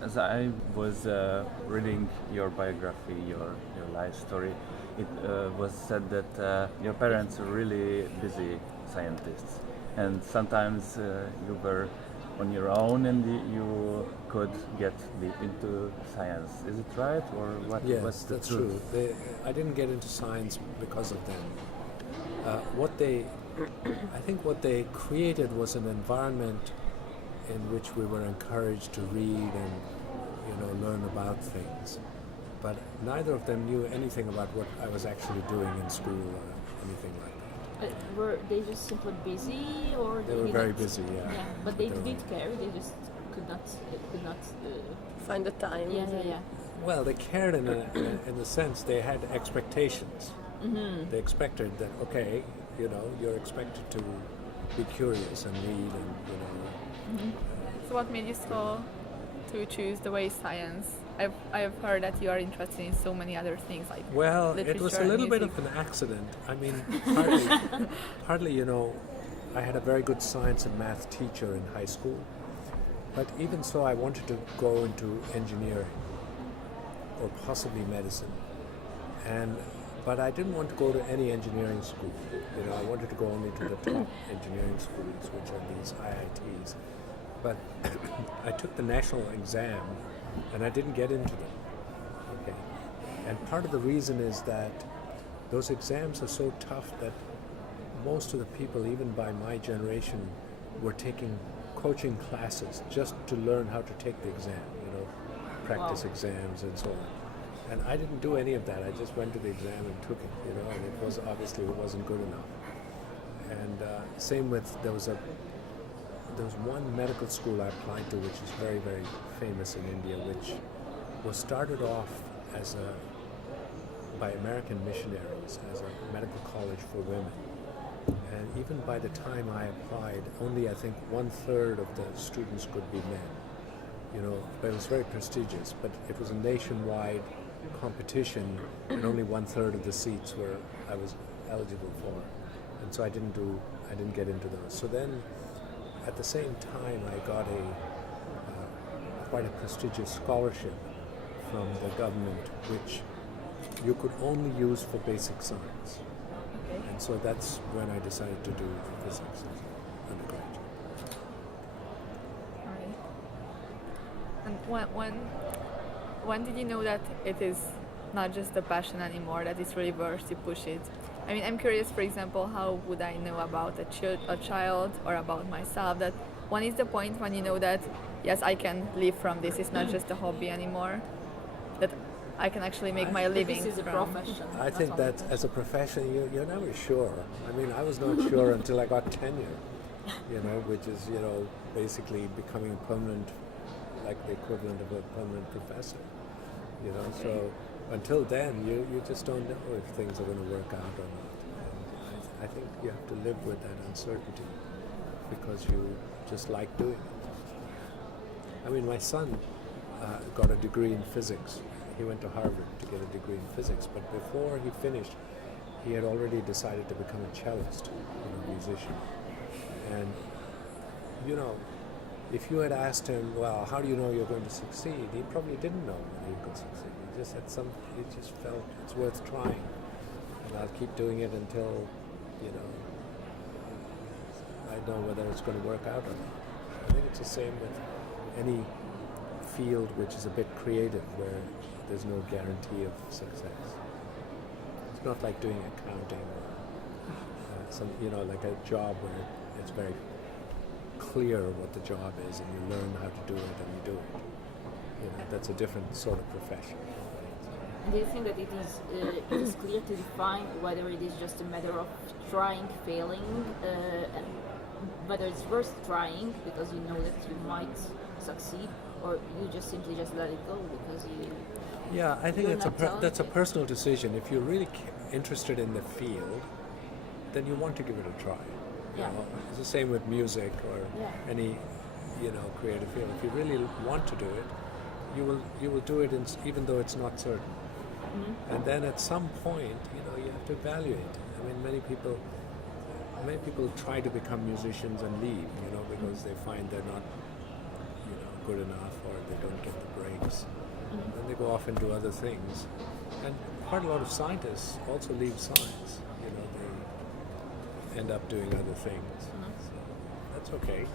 As I was reading your biography, your life story, it was said that your parents were really busy scientists, and sometimes you were on your own and you could get deep into science. Is it right, or what? Yes, what's the that's truth? true. I didn't get into science because of them. I think what they created was an environment in which we were encouraged to read and, learn about things. But neither of them knew anything about what I was actually doing in school or anything like that. Were they just simply busy, or They were very busy, yeah. Yeah, but they they did were- care. They just could not. Find the time. Yeah. Well, they cared in the sense they had expectations. Mm-hmm. They expected that, okay, you're expected to be curious and read and, Mm-hmm. So what made you to choose the way science? I've heard that you are interested in so many other things like Well, it was literature a and little bit music. of an accident. I mean, partly, I had a very good science and math teacher in high school. But even so, I wanted to go into engineering or possibly medicine. But I didn't want to go to any engineering school. I wanted to go only to the top engineering schools, which are these IITs. But I took the national exam and I didn't get into them. Okay. And part of the reason is that those exams are so tough that most of the people, even by my generation, were taking coaching classes just to learn how to take the exam, practice exams and so on. And I didn't do any of that. I just went to the exam and took it, and it wasn't good enough. And same with, there was one medical school I applied to, which is very, very famous in India, which was started off by American missionaries as a medical college for women. And even by the time I applied, only I think 1/3 of the students could be men. But it was very prestigious. But it was a nationwide competition, and only 1/3 of the seats I was eligible for. And so I didn't get into those. So then, at the same time, I got quite a prestigious scholarship from the government, which you could only use for basic science. Okay. And so that's when I decided to do physics as undergraduate. Alright. And when did you know that it is not just a passion anymore, that it's really worth to push it? I mean, I'm curious, for example, how would I know about a child or about myself that when is the point when you know that, yes, I can live from this, it's not just a hobby anymore, that I can actually make my living This is a from. profession. I think that as a profession, you're never sure. I mean, I was not sure until I got tenure, which is, basically becoming a permanent, like the equivalent of a permanent professor, So until then, you just don't know if things are going to work out or not. And I think you have to live with that uncertainty because you just like doing it. I mean, my son got a degree in physics. He went to Harvard to get a degree in physics, but before he finished, he had already decided to become a cellist, musician. And, if you had asked him, well, how do you know you're going to succeed? He probably didn't know whether he could succeed. He just felt it's worth trying. And I'll keep doing it until, I know whether it's going to work out or not. I think it's the same with any field which is a bit creative, where there's no guarantee of success. It's not like doing accounting or like a job where it's very clear what the job is and you learn how to do it and you do it. That's a different sort of profession. Do you think that it is clear to define whether it is just a matter of trying, failing, and whether it's worth trying because you know that you might succeed, or you just simply just let it go because you? Yeah, I think You're not that's a talented. personal decision. If you're really interested in the field, then you want to give it a try. Yeah. It's the same with music or Yeah. any creative field. If you really want to do it, you will do it even though it's not certain. Mm-hmm. And then at some point, you have to evaluate. I mean, many people try to become musicians and leave, because they find they're not good enough or they don't get the breaks. Then they go off and do other things. And quite a lot of scientists also leave science. You know, they end up doing other things. So that's okay.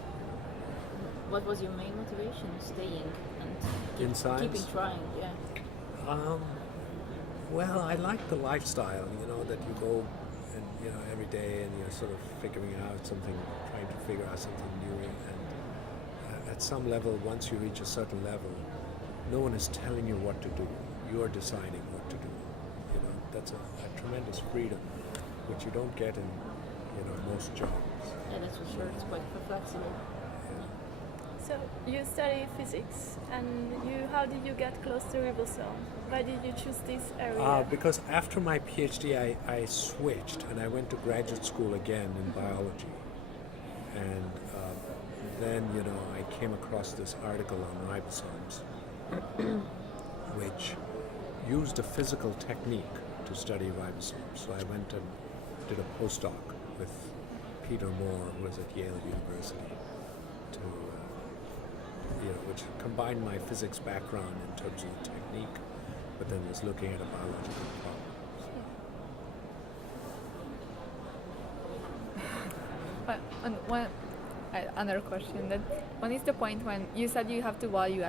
What was your main motivation staying and In science? keeping trying? Yeah. Well, I like the lifestyle, you know, that you go and, you know, every day and you're sort of figuring out something, trying to figure out something new. And at some level, once you reach a certain level, no one is telling you what to do. You are deciding what to do. You know, that's a tremendous freedom, which you don't get in, you know, most jobs. Yeah, that's for sure. It's quite flexible. So you study physics, and how did you get close to ribosome? Why did you choose this area? Because after my PhD, I switched and I went to graduate school again in biology. And then, you know, I came across this article on ribosomes, which used a physical technique to study ribosomes. So I went and did a postdoc with Peter Moore, who was at Yale University, to which combined my physics background in terms of the technique, but then was looking at a biological problem. Another question: that when is the point when you said you have to value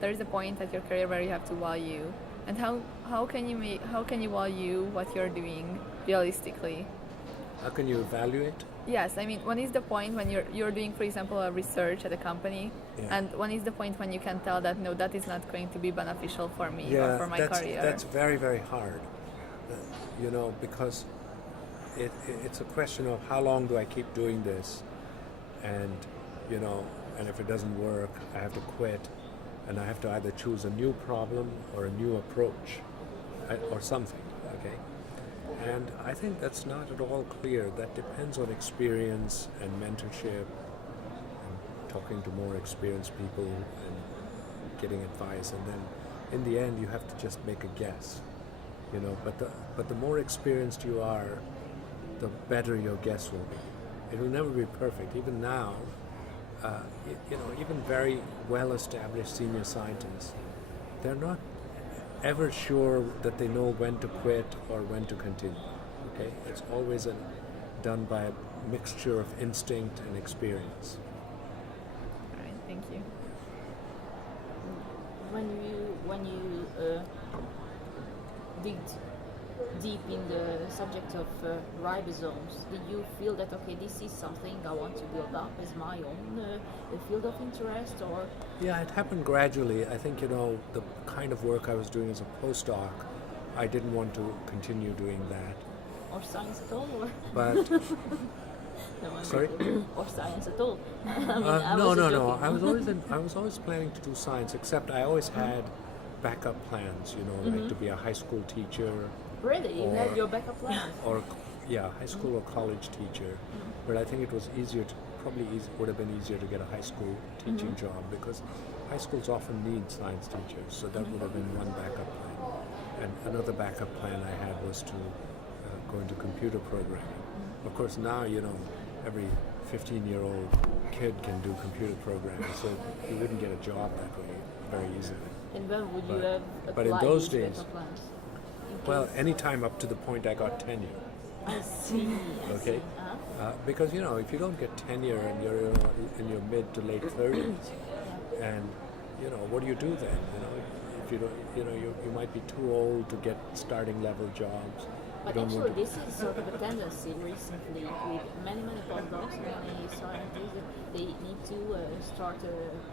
there is a point at your career where you have to value, and how can you value what you're doing realistically? How can you evaluate? Yes, I mean, when is the point when you're doing, for example, a research at a company, and when is the point when you can tell that no, that is not going to be beneficial for me or for my career? That's very, very hard, you know, because it's a question of how long do I keep doing this, and you know, and if it doesn't work, I have to quit, and I have to either choose a new problem or a new approach, or something. Okay. And I think that's not at all clear. That depends on experience and mentorship and talking to more experienced people and getting advice. And then in the end, you have to just make a guess, you know. But the more experienced you are, the better your guess will be. It will never be perfect. Even now, you know, even very well-established senior scientists, they're not ever sure that they know when to quit or when to continue. Okay, it's always done by a mixture of instinct and experience. All right, thank you. When you dig deep in the subject of ribosomes, did you feel that okay, this is something I want to build up as my own field of interest, or? Yeah, it happened gradually. I think, you know, the kind of work I was doing as a postdoc, I didn't want to continue doing that. Or science at all, or? But No, I'm sorry? joking. Or science at all. I mean, no. joking. I was always planning to do science, except I always had backup plans. You know, like to be a high school teacher. Really, you had your backup plan. Or high school or college teacher. But I think it was would have been easier to get a high school teaching job, because high schools often need science teachers. So that would have been one backup plan. And another backup plan I had was to go into computer programming. Of course, now, you know, every 15-year-old kid can do computer programming, so you wouldn't get a job that way very easily. And when would you have applied but in those these days, backup plans? well, anytime up to the point I got tenure. I see. Okay. Because, you know, if you don't get tenure and you're in your mid to late 30s, and, you know, what do you do then? You know, if you don't, you know, you might be too old to get starting level jobs. But actually, this is sort of a tendency recently with many postdocs, many scientists, that they need to start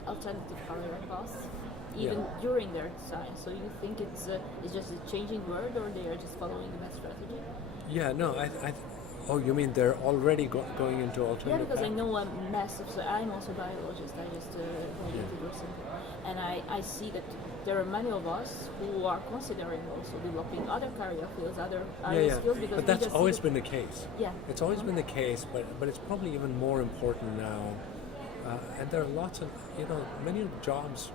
alternative career paths even during their science. So you think it's just a changing world, or they are just following that strategy? Yeah, no, oh, you mean they're already going into alternative? Yeah, because I know a massive. So I'm also a biologist. I just graduated recently, and I see that there are many of us who are considering also developing other career fields, other skills. Because but that's always been the case. Yeah, it's always been the case, but it's probably even more important now. And there are lots of, you know, many jobs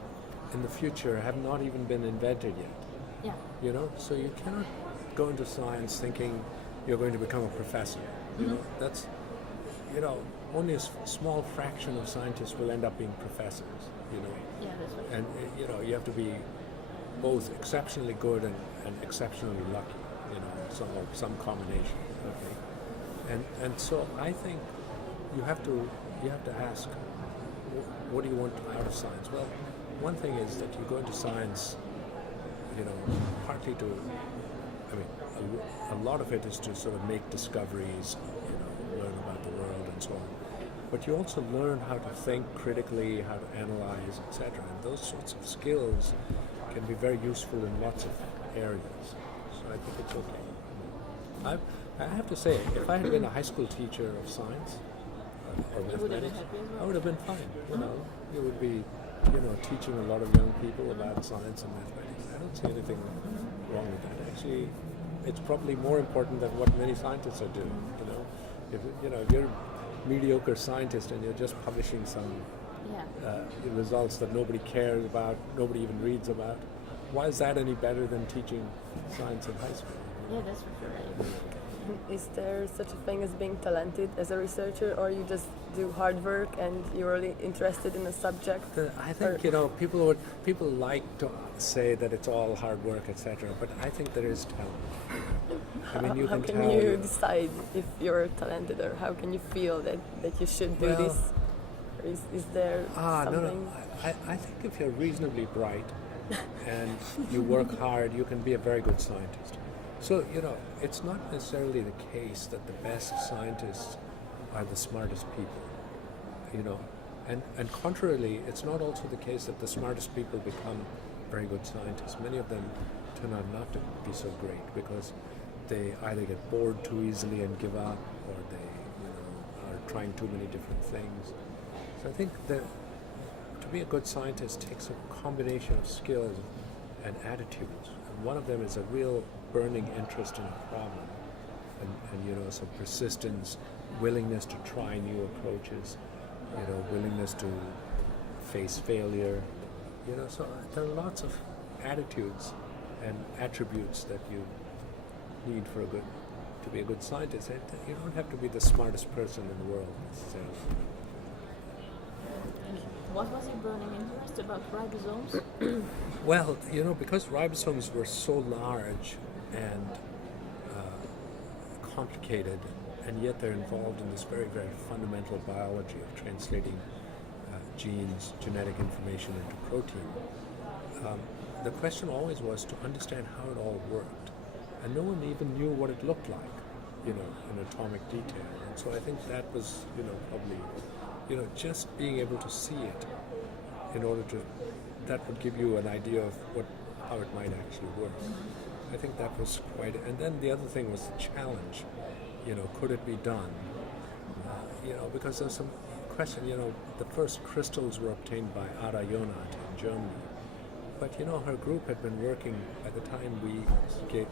in the future have not even been invented yet. Yeah. You know, so you cannot go into science thinking you're going to become a professor. You know, only a small fraction of scientists will end up being professors, Yeah, that's right. and you have to be both exceptionally good and exceptionally lucky, some combination. Okay, and so I think you have to ask, what do you want out of science? Well, one thing is that you go into science, partly to, a lot of it is to sort of make discoveries, learn about the world and so on. But you also learn how to think critically, how to analyze, etc. And those sorts of skills can be very useful in lots of areas. So I think it's okay. I have to say, if I had been a high school teacher of science or You would have been mathematics, happy as well. I would have been fine. You would be, teaching a lot of young people about science and mathematics. I don't see anything wrong with that. Actually, it's probably more important than what many scientists are doing. If you're a mediocre scientist and you're just publishing some results that nobody cares about, nobody even reads about, why is that any better than teaching science in high school? Yeah, that's for sure. I agree. Is there such a thing as being talented as a researcher, or you just do hard work and you're really interested in a subject? I think people like to say that it's all hard work, etc. But I think there is talent. You how can can tell. you decide if you're talented, or how can you feel that you should do this? Or is there something? No. I think if you're reasonably bright and you work hard, you can be a very good scientist. So, it's not necessarily the case that the best scientists are the smartest people, and contrarily, it's not also the case that the smartest people become very good scientists. Many of them turn out not to be so great because they either get bored too easily and give up, or they, are trying too many different things. So I think that to be a good scientist takes a combination of skills and attitudes. And one of them is a real burning interest in a problem, and some persistence, willingness to try new approaches, willingness to face failure. So there are lots of attitudes and attributes that you need to be a good scientist. And you don't have to be the smartest person in the world necessarily. What was your burning interest about ribosomes? Well, because ribosomes were so large and complicated, and yet they're involved in this very, very fundamental biology of translating genes, genetic information into protein. The question always was to understand how it all worked, and no one even knew what it looked like, in atomic detail. And so I think that was, probably, just being able to see it that would give you an idea of how it might actually work. I think that was quite, and then the other thing was the challenge, could it be done? Because there's some question, the first crystals were obtained by Ada Jonat in Germany, but her group had been working, by the time we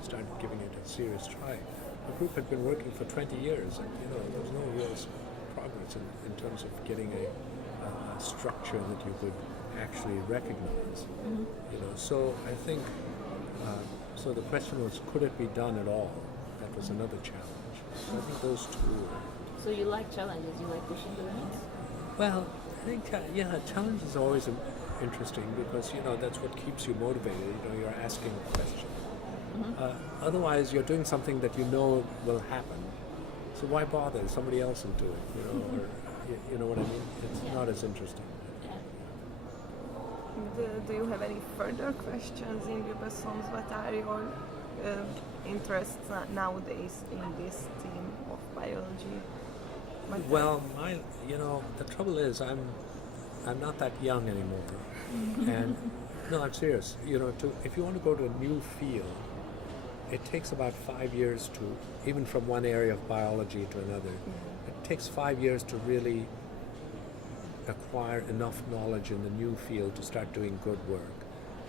started giving it a serious try, the group had been working for 20 years, and there was no real progress in terms of getting a structure that you could actually recognize. So I think, so the question was, could it be done at all? That was another challenge. So I think those two were. So you like challenges, you like pushing the limits? Well, I think, challenge is always interesting because, that's what keeps you motivated. You're asking a question. Otherwise, you're doing something that will happen. So why bother? Somebody else will do it, or, you know what I mean? It's not as interesting. Do you have any further questions in ribosomes? What are your interests nowadays in this theme of biology? Well, the trouble is I'm not that young anymore, and no, I'm serious. If you want to go to a new field, it takes about 5 years even from one area of biology to another. It takes 5 years to really acquire enough knowledge in the new field to start doing good work.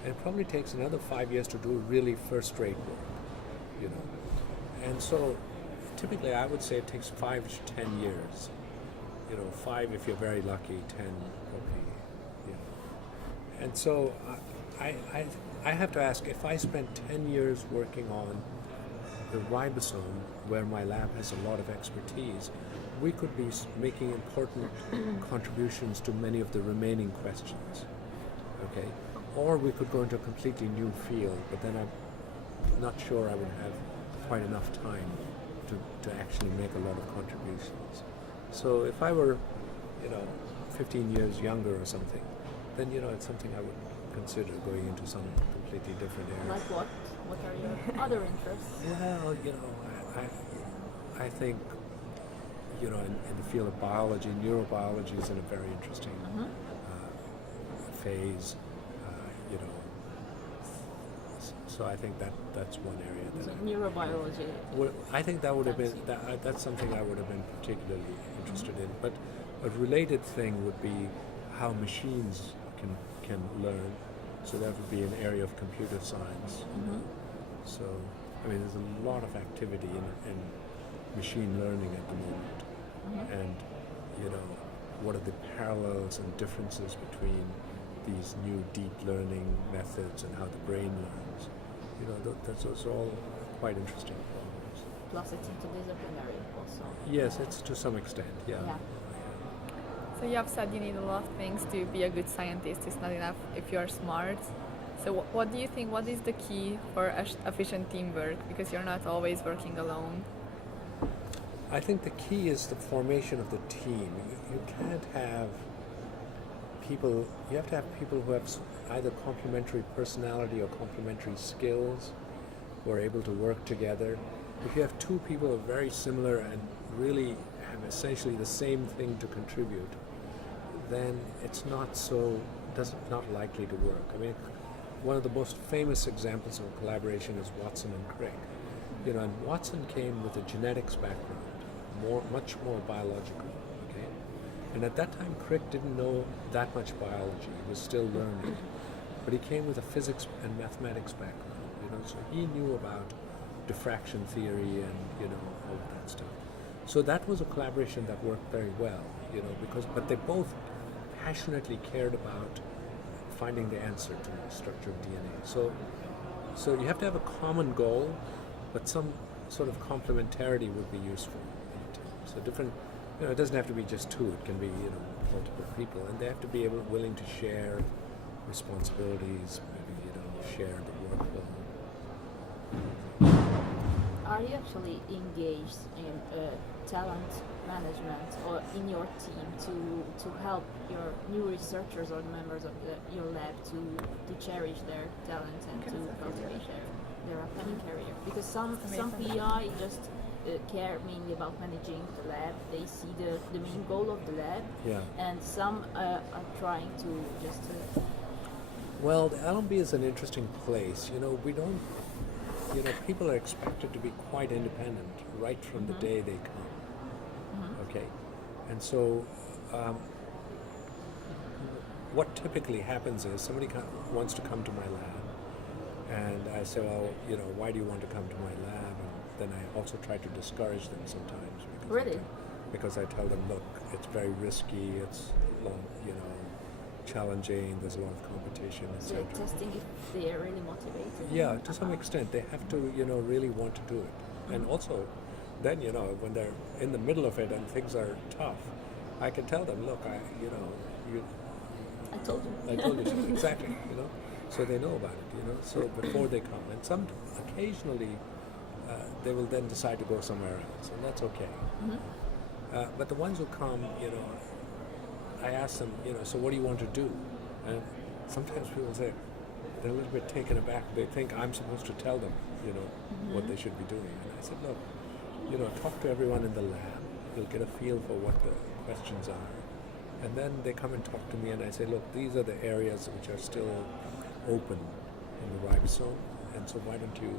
And it probably takes another 5 years to do really first-rate work, And so typically I would say it takes 5 to 10 years. 5 if you're very lucky, 10 probably, And so I have to ask, if I spent 10 years working on the ribosome, where my lab has a lot of expertise, we could be making important contributions to many of the remaining questions, okay? Or we could go into a completely new field, but then I'm not sure I would have quite enough time to actually make a lot of contributions. So if I were, 15 years younger or something, then, it's something I would consider going into some completely different area. Like what? What are your other interests? Well, I think, in the field of biology, neurobiology is in a very interesting phase, So I think that's one area that So neurobiology. I think that would have been that's something I would have been particularly interested in. But a related thing would be how machines can learn. So that would be an area of computer science. So there's a lot of activity in machine learning at the moment, and what are the parallels and differences between these new deep learning methods and how the brain learns. Those are all quite interesting problems. Plus it's interdisciplinary also. Yes, it's to some extent, yeah. So you have said you need a lot of things to be a good scientist. It's not enough if you're smart. So what do you think, what is the key for efficient teamwork? Because you're not always working alone. I think the key is the formation of the team. You can't have people, you have to have people who have either complementary personality or complementary skills, who are able to work together. If you have two people who are very similar and really have essentially the same thing to contribute, then it's not likely to work. One of the most famous examples of collaboration is Watson and Crick. And Watson came with a genetics background, much more biological. Okay, and at that time, Crick didn't know that much biology; he was still learning. But he came with a physics and mathematics background. So he knew about diffraction theory and all of that stuff. So that was a collaboration that worked very well. But they both passionately cared about finding the answer to the structure of DNA. So you have to have a common goal, but some sort of complementarity would be useful. So different, it doesn't have to be just two. It can be multiple people, and they have to be willing to share responsibilities, maybe share the workload. Are you actually engaged in talent management or in your team to help your new researchers or members of your lab to cherish their talent and to cultivate their upcoming career? Because some PI just care mainly about managing the lab. They see the main goal of the lab, and some are trying to just. Well, the LMB is an interesting place. We don't. People are expected to be quite independent right from the day they come. Okay, and so what typically happens is somebody wants to come to my lab, and I say, well, why do you want to come to my lab? And then I also try to discourage them sometimes. Because I tell them, look, it's very risky, it's long, challenging, there's a lot of competition, So etc. testing if they are really motivated. Yeah, to some extent, they have to, really want to do it. And also, then, when they're in the middle of it and things are tough, I can tell them, look, I told you. I told you so, exactly, so they know about it, so before they come. And occasionally, they will then decide to go somewhere else, and that's okay. But the ones who come, I ask them, so what do you want to do? And sometimes people say, they're a little bit taken aback. They think I'm supposed to tell them, what they should be doing. And I said, look, talk to everyone in the lab. You'll get a feel for what the questions are. And then they come and talk to me, and I say, look, these are the areas which are still open in the ribosome. And so why don't you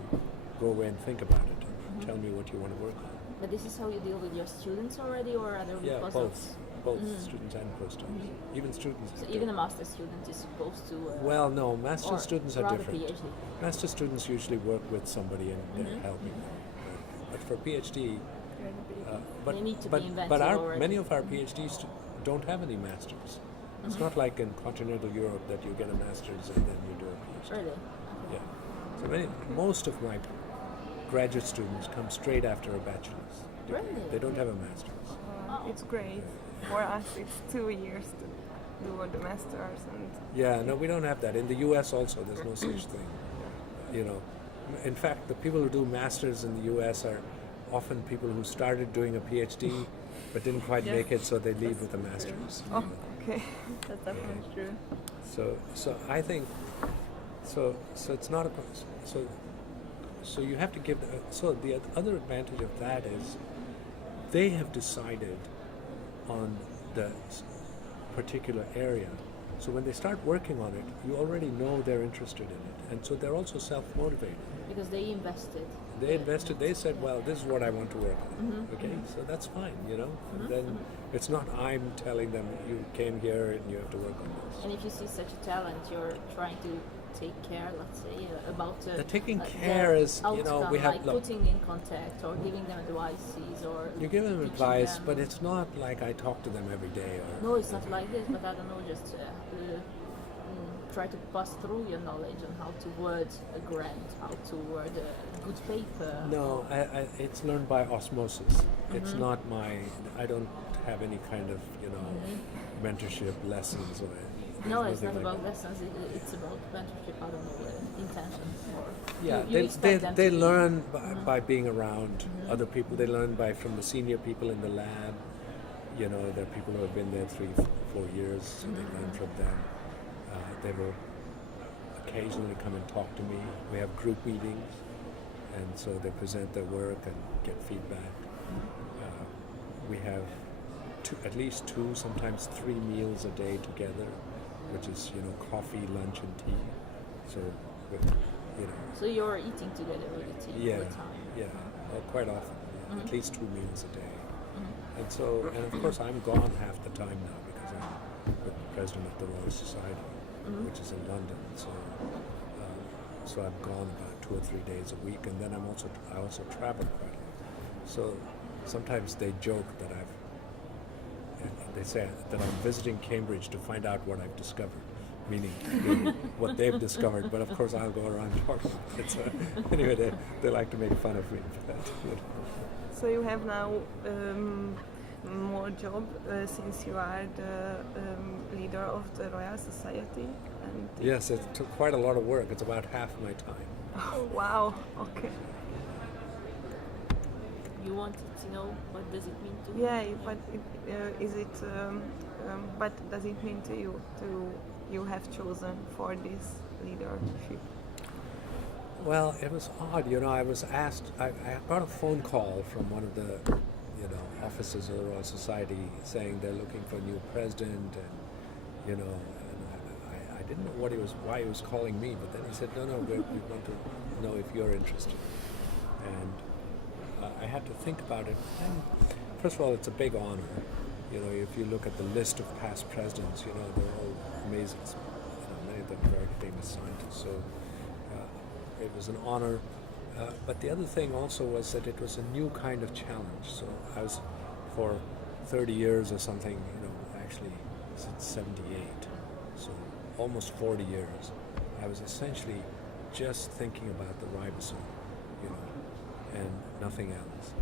go away and think about it and tell me what you want to work on. But this is how you deal with your students already, or other postdocs? Both students and postdocs. Even students. So even a master student is supposed to. Well, no, master students are different. PhD. Master students usually work with somebody and they're helping them. But for PhD, they need to be invented but already. many of our PhDs don't have any masters. It's not like in continental Europe that you get a master's and then you do a PhD. Really? Yeah. So most of my graduate students come straight after a bachelor's degree. Really? They don't have a master's. it's great. For us, it's 2 years to do the masters, and Yeah, no, we don't have that. In the U.S. also, there's no such thing. You know, in fact, the people who do masters in the U.S. are often people who started doing a PhD but didn't quite Yes. make it, so they leave with a master's. oh, okay. That's definitely true. So I think so it's not a so you have to give so the other advantage of that is they have decided on the particular area. So when they start working on it, you already know they're interested in it, and so they're also self-motivated. Because they invested. They invested. They said, "Well, this is what I want to work on." Okay, so that's fine, you know. And then it's not I'm telling them you came here and you have to work on this. And if you see such a talent, you're trying to take care, let's say, about The taking the care is, you know, outcome, we have like putting in contact or giving them advices or you give them teaching advice, them. but it's not like I talk to them every day. Or No, it's not like this, but I don't know, just try to pass through your knowledge on how to word a grant, how to word a good paper. No, it's learned by osmosis. It's not I don't have any kind of, you know, mentorship lessons or No, it's nothing not like about lessons, it's about mentorship, I don't know, intentions. Or Yeah, you expect them they to be- learn by being around other people. They learn from the senior people in the lab. You know, there are people who have been there 3-4 years, so they learn from them. They will occasionally come and talk to me. We have group meetings, and so they present their work and get feedback. We have at least 2, sometimes 3 meals a day together, which is, you know, coffee, lunch, and tea. So, you know, So you're eating together with the team all the time. yeah, quite often, at least 2 meals a day. And so, and of course, I'm gone half the time now because I'm the president of the Royal Society, which is in London. So, so I'm gone about 2 or 3 days a week, and then I also travel quite a lot. So sometimes they joke that they say that I'm visiting Cambridge to find out what I've discovered, meaning what they've discovered. But of course, I'll go around talking. Anyway, they like to make fun of me for that. So you have now more job since you are the leader of the Royal Society. And Yes, it took quite a lot of work. It's about half my time. oh, wow. Okay. You wanted to know what does it mean to Yeah, but is it? But does it mean to you have chosen for this leadership? Well, it was odd, you know. I was asked. I got a phone call from one of the, you know, officers of the Royal Society saying they're looking for a new president, and you know, and I didn't know why he was calling me, but then he said, no, we want to know if you're interested, and I had to think about it. And first of all, it's a big honor. You know, if you look at the list of past presidents, you know, they're all amazing. You know, many of them very famous scientists. So it was an honor. But the other thing also was that it was a new kind of challenge. So I was, for 30 years or something, you know, actually since 78, so almost 40 years, I was essentially just thinking about the ribosome, you know, and nothing else.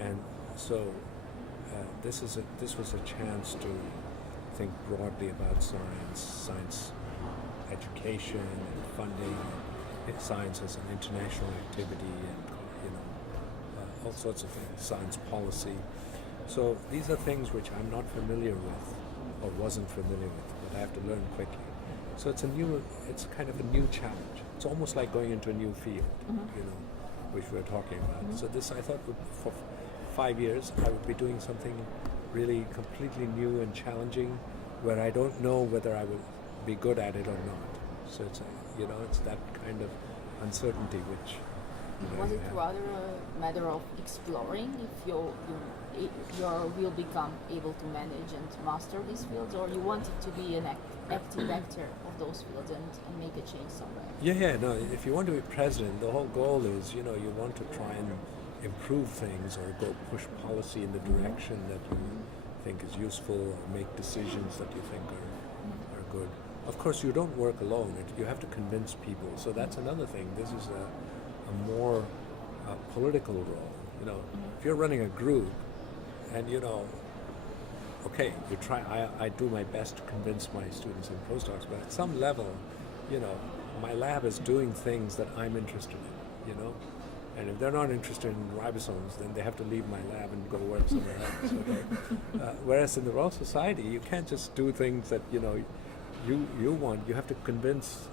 And so this was a chance to think broadly about science education and funding, science as an international activity, and you know, all sorts of things, science policy. So these are things which I'm not familiar with, or wasn't familiar with, but I have to learn quickly. So it's kind of a new challenge. It's almost like going into a new field, you know, which we're talking about. So this, I thought, for 5 years, I would be doing something really completely new and challenging, where I don't know whether I will be good at it or not. So it's, you know, it's that kind of uncertainty which. You know, Was you it have. rather a matter of exploring if you will become able to manage and master these fields, or you wanted to be an active actor of those fields and make a change somewhere? Yeah, no, if you want to be president, the whole goal is, you know, you want to try and improve things or go push policy in the direction that you think is useful, or make decisions that you think are good. Of course, you don't work alone. You have to convince people. So that's another thing. This is a more political role. You know, if you're running a group, and you know, okay, you try. I do my best to convince my students and postdocs, but at some level, my lab is doing things that I'm interested in, And if they're not interested in ribosomes, then they have to leave my lab and go work somewhere else. Okay? Whereas in the Royal Society, you can't just do things that you want. You have to convince,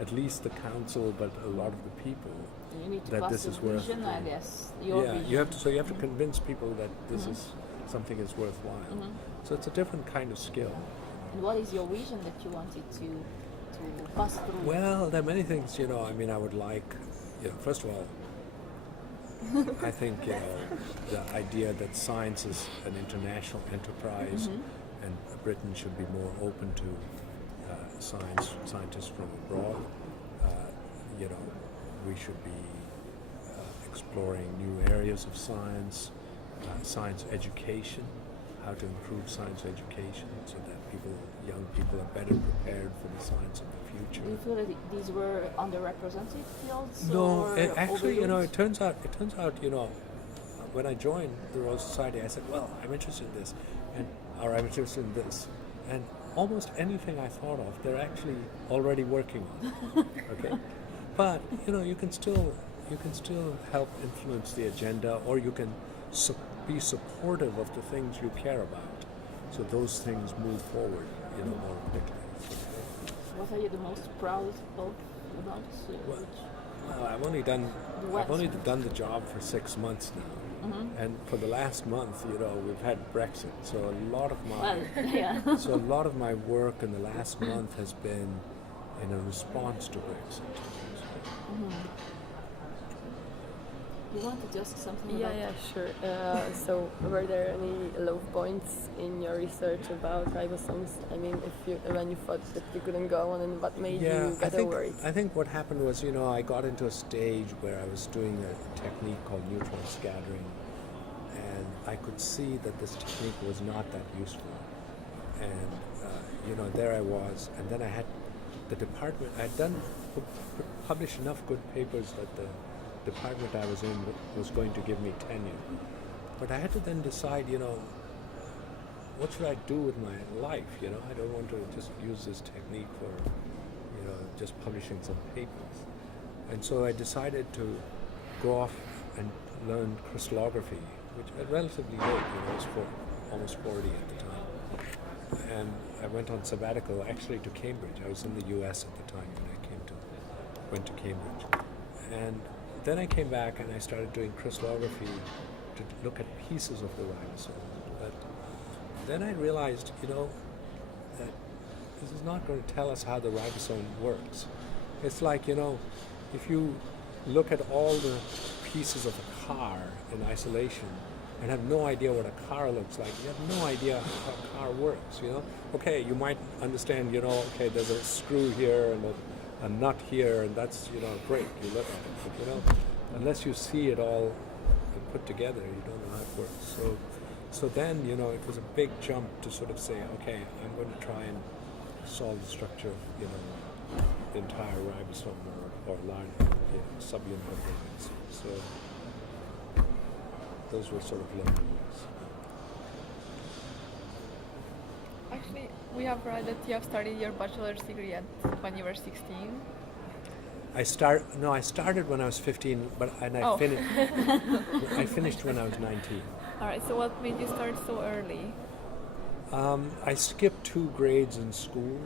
at least the council, but a lot of the people You need to that pass this the is worth. vision, I guess. Your vision. you have to convince people that this is something is worthwhile. So it's a different kind of skill. And what is your vision that you wanted to pass through? Well, there are many things, I would like, first of all, I think, the idea that science is an international enterprise and Britain should be more open to scientists from abroad. We should be exploring new areas of science, science education, how to improve science education so that young people are better prepared for the science of the future. Do you feel that these were underrepresented fields? No, or actually, overlooked? it turns out, when I joined the Royal Society, I said, well, I'm interested in this, or I'm interested in this, and almost anything I thought of, they're actually already working on. Okay, but you can still help influence the agenda, or you can be supportive of the things you care about, so those things move forward, more quickly. What are you the most proud of about? Well, I've only done the job for 6 months now, and for the last month, we've had Brexit. So a lot of my work in the last month has been in a response to Brexit. You wanted to ask something Yeah, about? yeah, sure. So, were there any low points in your research about ribosomes? I mean, when you thought that you couldn't go on, and what made you get worried? I think what happened was, I got into a stage where I was doing a technique called neutron scattering, and I could see that this technique was not that useful. And there I was, and then I had the department. I'd published enough good papers that the department I was in was going to give me tenure. But I had to then decide, what should I do with my life? I don't want to just use this technique for, just publishing some papers. And so I decided to go off and learn crystallography, which at relatively late, I was almost 40 at the time. And I went on sabbatical actually to Cambridge. I was in the US at the time when I went to Cambridge. And then I came back and I started doing crystallography to look at pieces of the ribosome. But then I realized, that this is not going to tell us how the ribosome works. It's like, if you look at all the pieces of a car in isolation and have no idea what a car looks like, you have no idea how a car works, Okay, you might understand, okay, there's a screw here and a nut here, and that's, great, you look at it, but, unless you see it all put together, you don't know how it works. So then, it was a big jump to sort of say, okay, I'm going to try and solve the structure of, the entire ribosome or line, subunit organs. So those were sort of learning years. Actually, we have read that you have started your bachelor's degree when you were 16. I started when I was 15, I finished when I was 19. All right. So what made you start so early? I skipped 2 grades in school.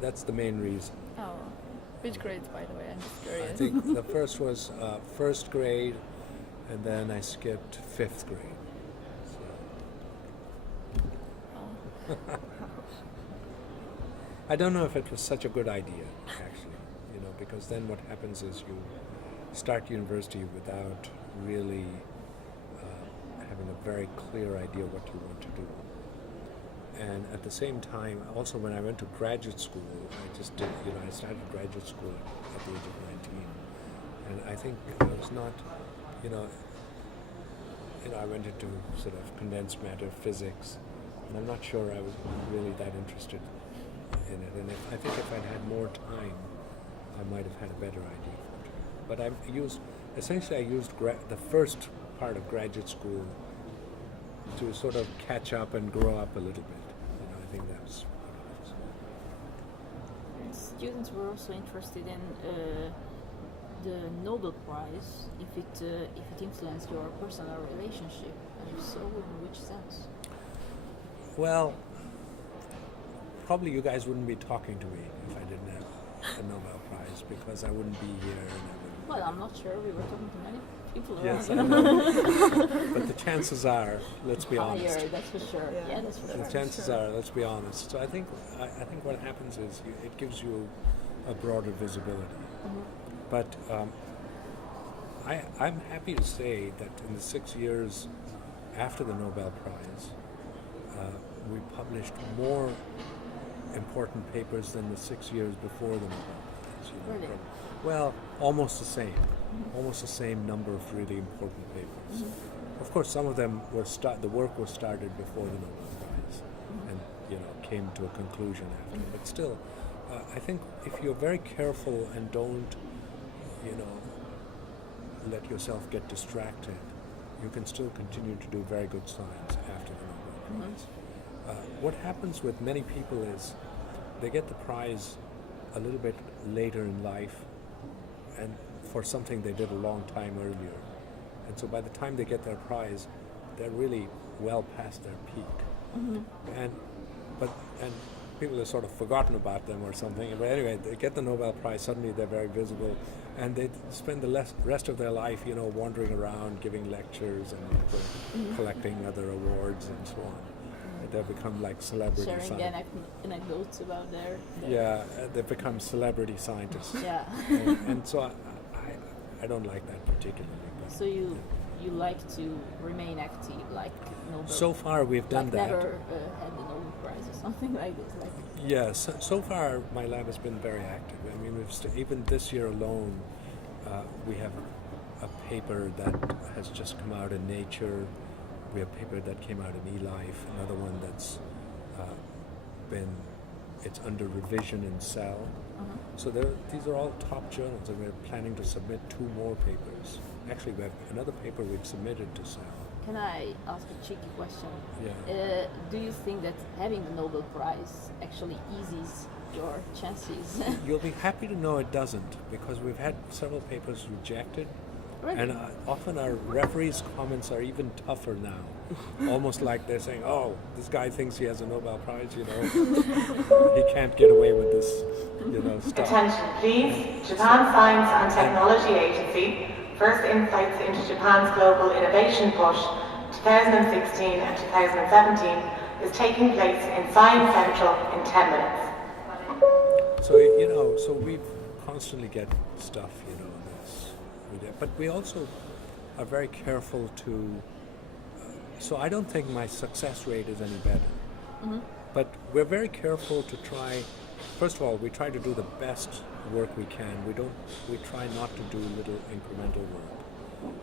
That's the main reason. Oh, which grades, by the way? I'm just curious. I think the first was first grade, and then I skipped 5th grade. So. I don't know if it was such a good idea, actually. Because then what happens is you start university without really having a very clear idea what you want to do. And at the same time, also when I went to graduate school, I started graduate school at the age of 19. And I think I was not, I went into sort of condensed matter physics, and I'm not sure I was really that interested in it. And I think if I'd had more time, I might have had a better idea. But I used the first part of graduate school to sort of catch up and grow up a little bit. I think that's what it is. Students were also interested in the Nobel Prize, if it influenced your personal relationship, and if so, in which sense? Well, probably you guys wouldn't be talking to me if I didn't have the Nobel Prize, because I wouldn't be here and I wouldn't. Well, I'm not sure. We were talking to many people around. Yes, I know. But the chances are, let's be honest. Higher, that's for sure. Yeah, that's for The sure. chances are, let's be honest. So I think what happens is it gives you a broader visibility. But I'm happy to say that in the 6 years after the Nobel Prize, we published more important papers than the 6 years before the Nobel Prize. Really? Well, almost the same. Almost the same number of really important papers. Of course, some of them were the work was started before the Nobel Prize, and came to a conclusion after. But still, I think if you're very careful and don't, let yourself get distracted, you can still continue to do very good science after the Nobel Prize. What happens with many people is they get the prize a little bit later in life, and for something they did a long time earlier. And so by the time they get their prize, they're really well past their peak. And people have sort of forgotten about them or something. But anyway, they get the Nobel Prize, suddenly they're very visible, and they spend the rest of their life, wandering around, giving lectures and collecting other awards and so on. They become like celebrity Sharing scientists. anecdotes about their Yeah, they become celebrity scientists. Yeah. and so I don't like that particularly. But So you like to remain active, like Nobel. so far we've done like that. never had the Nobel Prize or something like this. Like Yeah, so far my lab has been very active. I mean, even this year alone, we have a paper that has just come out in Nature. We have a paper that came out in eLife, another one that's it's under revision in Cell. So these are all top journals, and we're planning to submit 2 more papers. Actually, we have another paper we've submitted to Cell. Can I ask a cheeky question? Yeah. Do you think that having the Nobel Prize actually eases your chances? You'll be happy to know it doesn't, because we've had several papers rejected. Really? And often our referees' comments are even tougher now. Almost like they're saying, oh, this guy thinks he has a Nobel Prize, he can't get away with this, stuff. Attention please, Japan Science and Technology Agency, first insights into Japan's global innovation push, 2016 and 2017, is taking place in Science Central in 10 minutes. So we constantly get stuff, but we also are very careful to, so I don't think my success rate is any better. But we're very careful to try, first of all, we try to do the best work we can. We try not to do little incremental work.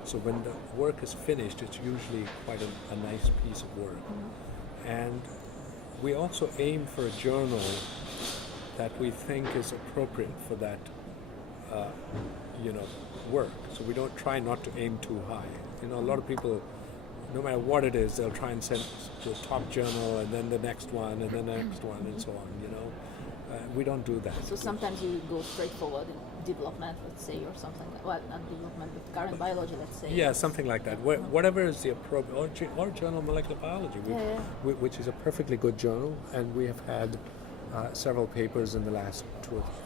So when the work is finished, it's usually quite a nice piece of work. And we also aim for a journal that we think is appropriate for that, work. So we don't try not to aim too high. A lot of people, no matter what it is, they'll try and send to a top journal, and then the next one, and then the next one, and so on. We don't do that. So sometimes you go straight forward in development, let's say, or something like, well, not development, but current biology, let's say. Yeah, something like that. Whatever is the appropriate, or journal of molecular biology, which is a perfectly good journal, and we have had several papers in the last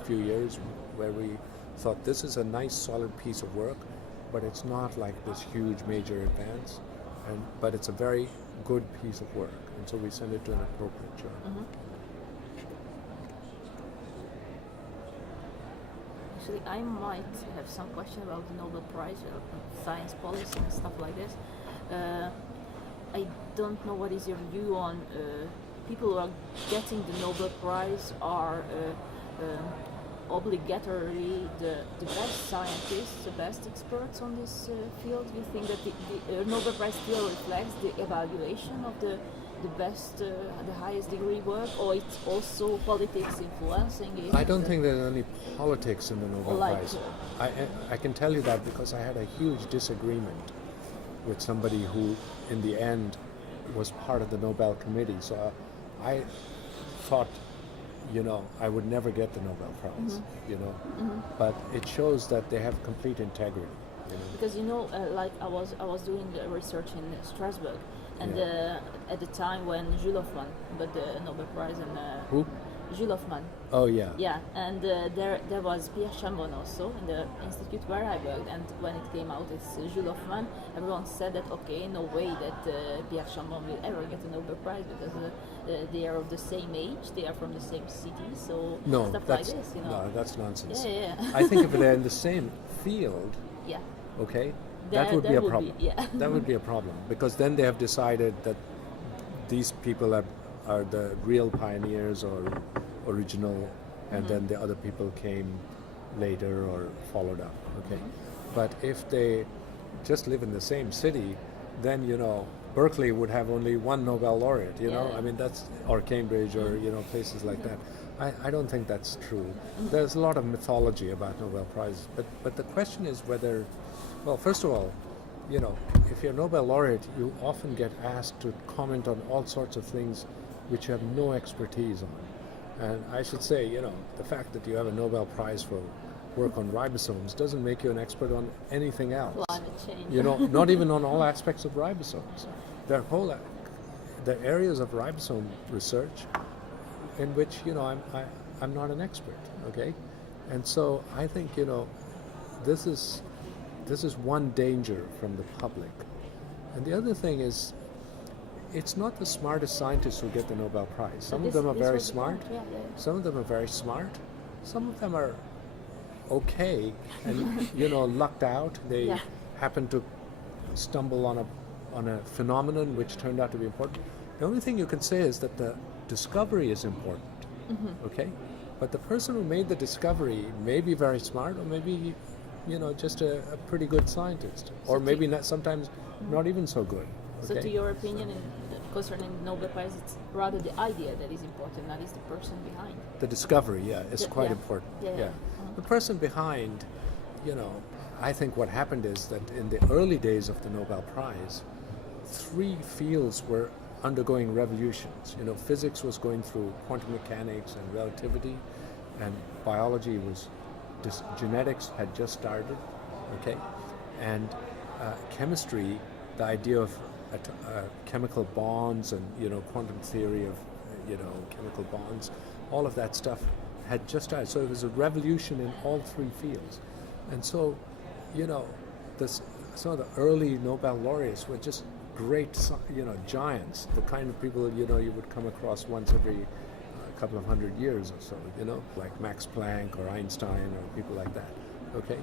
few years where we thought this is a nice solid piece of work, but it's not like this huge major advance, but it's a very good piece of work, and so we send it to an appropriate journal. Actually, I might have some question about the Nobel Prize, science policy and stuff like this. I don't know what is your view on people who are getting the Nobel Prize are obligatory the best scientists, the best experts on this field. Do you think that the Nobel Prize still reflects the evaluation of the best, the highest degree work, or it's also politics influencing it? I don't think there's any politics in the Nobel Prize. I can tell you that because I had a huge disagreement with somebody who, in the end, was part of the Nobel committee, so I thought, I would never get the Nobel Prize, but it shows that they have complete integrity. Because like I was doing the research in Strasbourg, and at the time when Jules Hoffmann got the Nobel Prize, and Who? Jules Hoffmann. Oh yeah. Yeah, and there was Pierre Chambon also in the institute where I worked, and when it came out it's Jules Hoffmann, everyone said that okay, no way that Pierre Chambon will ever get a Nobel Prize because they are of the same age, they are from the same city, so No, stuff that's like this, no, that's nonsense. Yeah. I think if they're in the same field, Yeah. okay, There- that would be there a would problem. be, yeah. That would be a problem because then they have decided that these people are the real pioneers or original, and then the other people came later or followed up. Okay, but if they just live in the same city, then Berkeley would have only one Nobel laureate. I mean or Cambridge or places like that. I don't think that's true. There's a lot of mythology about Nobel Prizes, but the question is whether, well, first of all, if you're a Nobel laureate, you often get asked to comment on all sorts of things which you have no expertise on. And I should say, the fact that you have a Nobel Prize for work on ribosomes doesn't make you an expert on anything else. Climate change. Not even on all aspects of ribosomes. There are the areas of ribosome research in which I'm not an expert. Okay, and so I think this is one danger from the public, and the other thing is, it's not the smartest scientists who get the Nobel Prize. Some of them are very smart. Some of them are very smart. Some of them are okay and lucked out. They happen to stumble on a phenomenon which turned out to be important. The only thing you can say is that the discovery is important. Okay, but the person who made the discovery may be very smart, or maybe just a pretty good scientist, or maybe not. Sometimes not even so good. So Okay? to your opinion, concerning the Nobel Prize, it's rather the idea that is important, not is the person behind. The discovery, is quite yeah. important. Yeah. The person behind, I think what happened is that in the early days of the Nobel Prize, 3 fields were undergoing revolutions. Physics was going through quantum mechanics and relativity, and biology was genetics had just started. Okay, and chemistry, the idea of chemical bonds and quantum theory of chemical bonds, all of that stuff had just started. So it was a revolution in all 3 fields, and so some of the early Nobel laureates were just great giants, the kind of people you would come across once every couple of 100 years or so, like Max Planck or Einstein or people like that. Okay,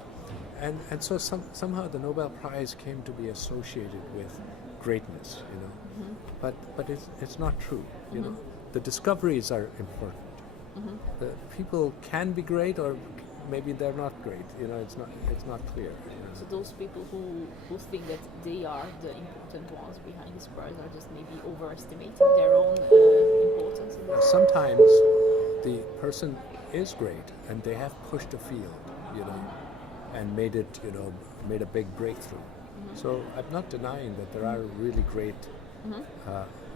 and so somehow the Nobel Prize came to be associated with greatness, but it's not true. The discoveries are important. The people can be great, or maybe they're not great. It's not clear. So those people who think that they are the important ones behind this prize are just maybe overestimating their own importance in this. Sometimes the person is great and they have pushed a field, and made it, made a big breakthrough. So I'm not denying that there are really great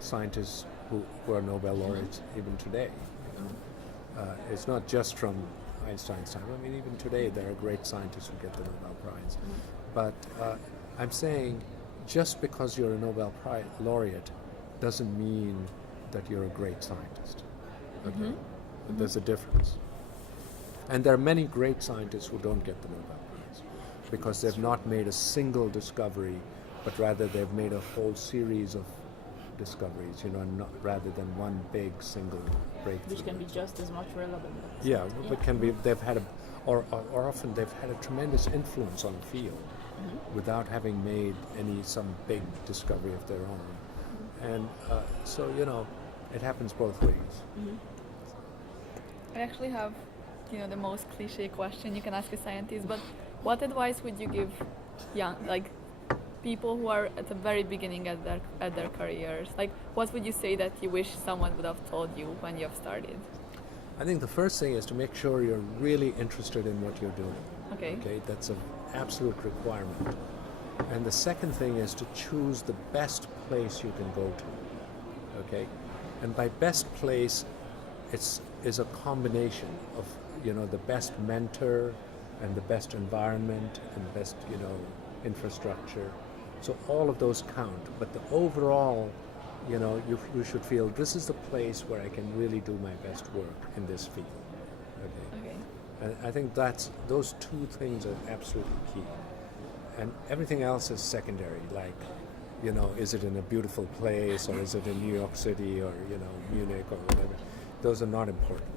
scientists who are Nobel laureates even today. It's not just from Einstein's time. I mean, even today there are great scientists who get the Nobel Prize. But I'm saying just because you're a Nobel Prize laureate doesn't mean that you're a great scientist. Okay? There's a difference. And there are many great scientists who don't get the Nobel Prize because they've not made a single discovery, but rather they've made a whole series of discoveries, rather than one big single breakthrough. Which can be just as much relevant. Yeah, but can be, they've had or often they've had a tremendous influence on the field without having made some big discovery of their own. And so, it happens both ways. I actually have, the most cliche question you can ask a scientist, but what advice would you give people who are at the very beginning at their careers? Like, what would you say that you wish someone would have told you when you have started? I think the first thing is to make sure you're really interested in what you're doing. Okay. Okay, that's an absolute requirement. And the second thing is to choose the best place you can go to. Okay, and by best place, is a combination of the best mentor and the best environment and the best infrastructure. So all of those count, but the overall, you should feel this is the place where I can really do my best work in this field. Okay. And I think those two things are absolutely key, and everything else is secondary. Like, is it in a beautiful place, or is it in New York City, or Munich, or whatever? Those are not important.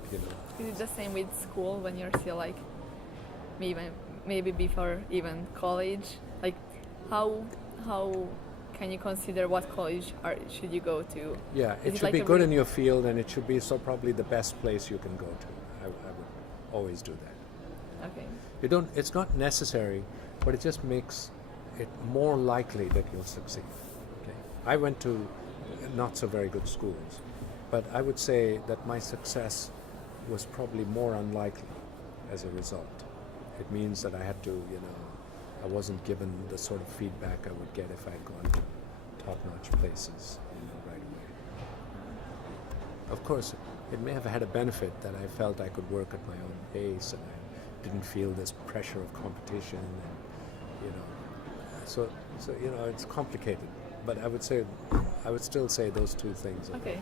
Is it the same with school when you're still like maybe before even college? Like how can you consider what college should you go to? Yeah, it should be good in your field, and it should be probably the best place you can go to. I would always do that. Okay. It's not necessary, but it just makes it more likely that you'll succeed. Okay. I went to not so very good schools, but I would say that my success was probably more unlikely as a result. It means that I had to, I wasn't given the sort of feedback I would get if I'd gone to top-notch places right away. Of course, it may have had a benefit that I felt I could work at my own pace, and I didn't feel this pressure of competition, and so it's complicated. But I would still say those two things. Okay,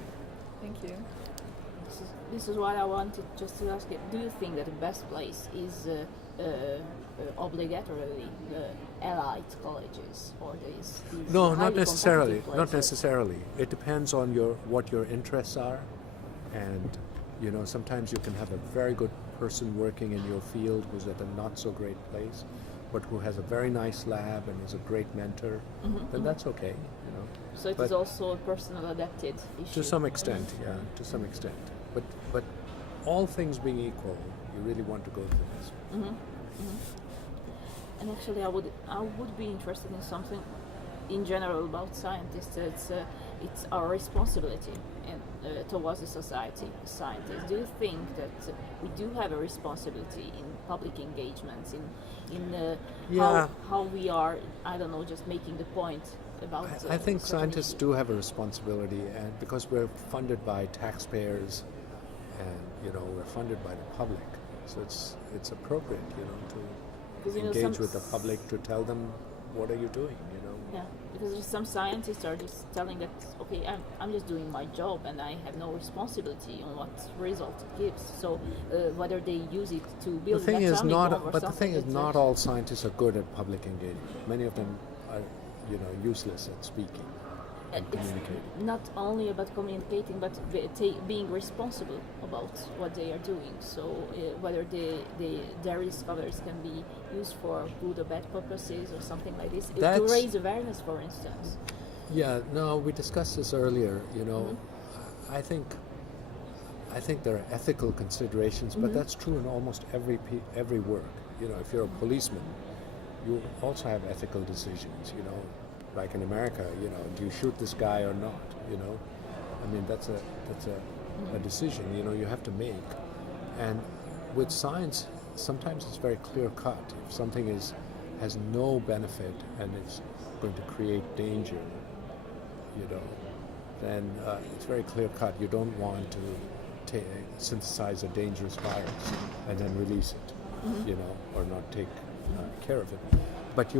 thank you. This is what I wanted just to ask you. Do you think that the best place is obligatorily the elite colleges, or these No, not highly necessarily. competitive Not places? necessarily. It depends on what your interests are, and sometimes you can have a very good person working in your field who's at a not so great place, but who has a very nice lab and is a great mentor. Then that's okay. So it But is also a personal adapted issue. to some extent, yeah, to some extent. But all things being equal, you really want to go to this. And actually, I would be interested in something in general about scientists. It's our responsibility towards the society, scientists. Do you think that we do have a responsibility in public engagements, how we are, I don't know, just making the point about? I think certain scientists issues? do have a responsibility, and because we're funded by taxpayers, and we're funded by the public, so it's appropriate, to engage with the public, to tell them what are you doing, Yeah, because some scientists are just telling that, okay, I'm just doing my job and I have no responsibility on what result it gives. So whether they use it to build The thing an is atomic bomb or but the thing is, something, not all scientists are good at public engagement. Many of them are, useless at speaking and communicating. not only about communicating, but being responsible about what they are doing. So whether their discoveries can be used for good or bad purposes or something like this, to raise awareness, for instance. Yeah, no, we discussed this earlier. I think there are ethical considerations, but that's true in almost every work. If you're a policeman, you also have ethical decisions. Like in America, do you shoot this guy or not? I mean, that's a decision you have to make. And with science, sometimes it's very clear cut. If something has no benefit and it's going to create danger, then it's very clear cut. You don't want to synthesize a dangerous virus and then release it, or not take care of it. But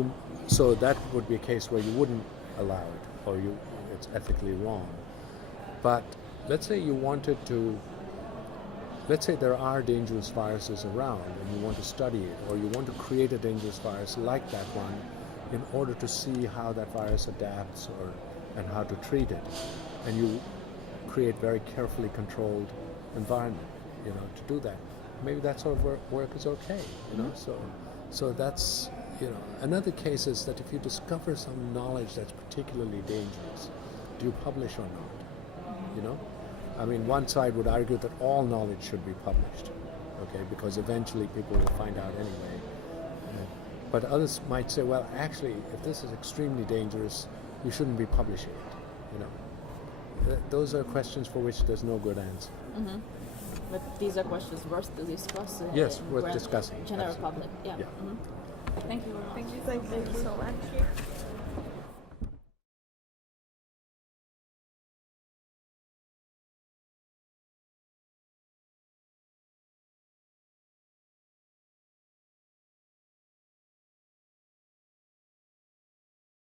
so that would be a case where you wouldn't allow it, or it's ethically wrong. But let's say there are dangerous viruses around and you want to study it, or you want to create a dangerous virus like that one in order to see how that virus adapts and how to treat it. And you create very carefully controlled environment, to do that. Maybe that sort of work is okay, So that's, another case is that if you discover some knowledge that's particularly dangerous, do you publish or not? I mean, one side would argue that all knowledge should be published, okay, because eventually people will find out anyway. But others might say, well, actually, if this is extremely dangerous, you shouldn't be publishing it. Those are questions for which there's no good answer. But these are questions worth to discuss. Yes, worth discussing. General Absolutely. public, yeah. Thank you very much. Thank you so much.